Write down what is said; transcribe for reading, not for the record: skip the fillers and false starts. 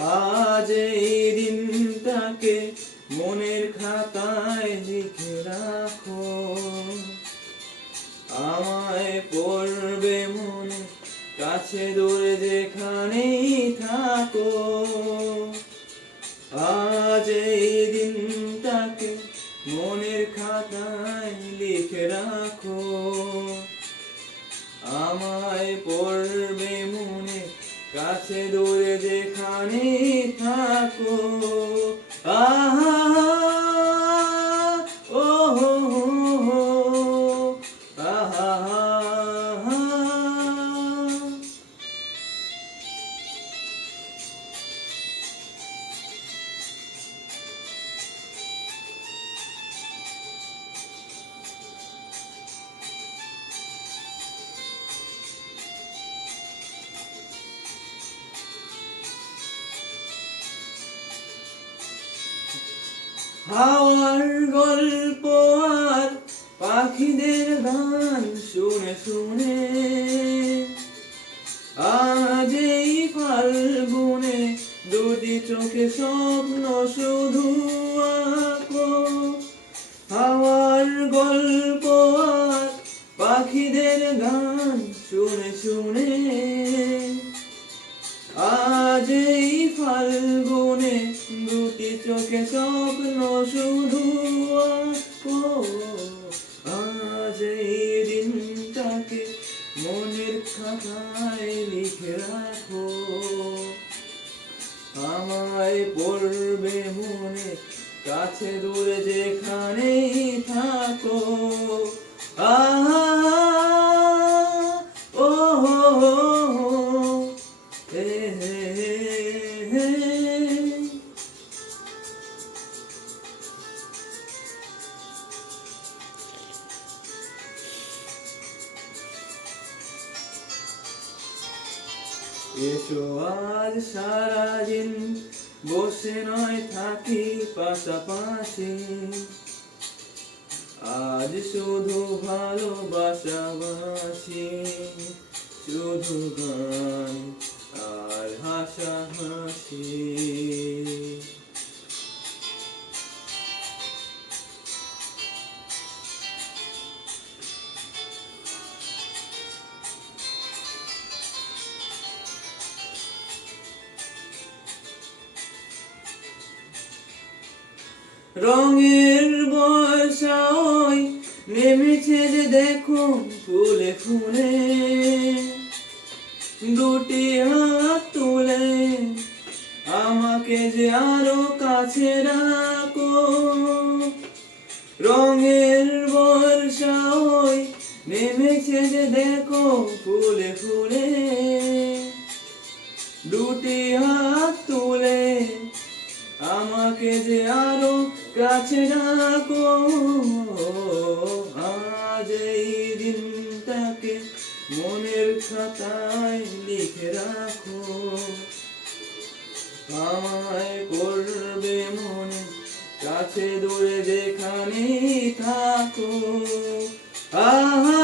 আজ এই দিনটাকে মনের খাতায় লিখে রাখো, আমায় পড়বে মনে কাছে দূরে যেখানেই থাকো। আজ এই দিনটাকে মনের খাতায় লিখে রাখো, আমায় পড়বে মনে কাছে দূরে যেখানেই থাকো। আহা ও হো হো, আহা। হাওয়ার গল্প আর পাখিদের গান শুনে শুনে আজ এই ফাল্গুনে দুটি চোখে স্বপ্ন শুধু আঁকো। হাওয়ার গল্প আর পাখিদের গান শুনে শুনে আজ এই ফাল্গুনে দুটি চোখে স্বপ্ন শুধু আঁকো। আজ এই দিনটাকে মনের খাতায় লিখে রাখো, আমায় পড়বে মনে কাছে দূরে যেখানেই থাকো। আহা ও হো হো, হে হে হে। এসো আজ সারাদিন বসে নয় থাকি পাশাপাশি, আজ শুধু ভালোবাসাবাসি, শুধু গান আর হাসাহাসি। রঙের বর্ষা ওই নেমেছে যে দেখো ফুলে ফুলে, দুটি হাত তুলে আমাকে যে আরো কাছে রাখো। রঙের বর্ষা ওই নেমেছে যে দেখো ফুলে ফুলে, দুটি হাত তুলে আমাকে যে আরো কাছে রাখো। আজ এই দিনটাকে মনের খাতায় লিখে রাখো, আমায় পড়বে মনে কাছে দূরে যেখানেই থাকো। আহা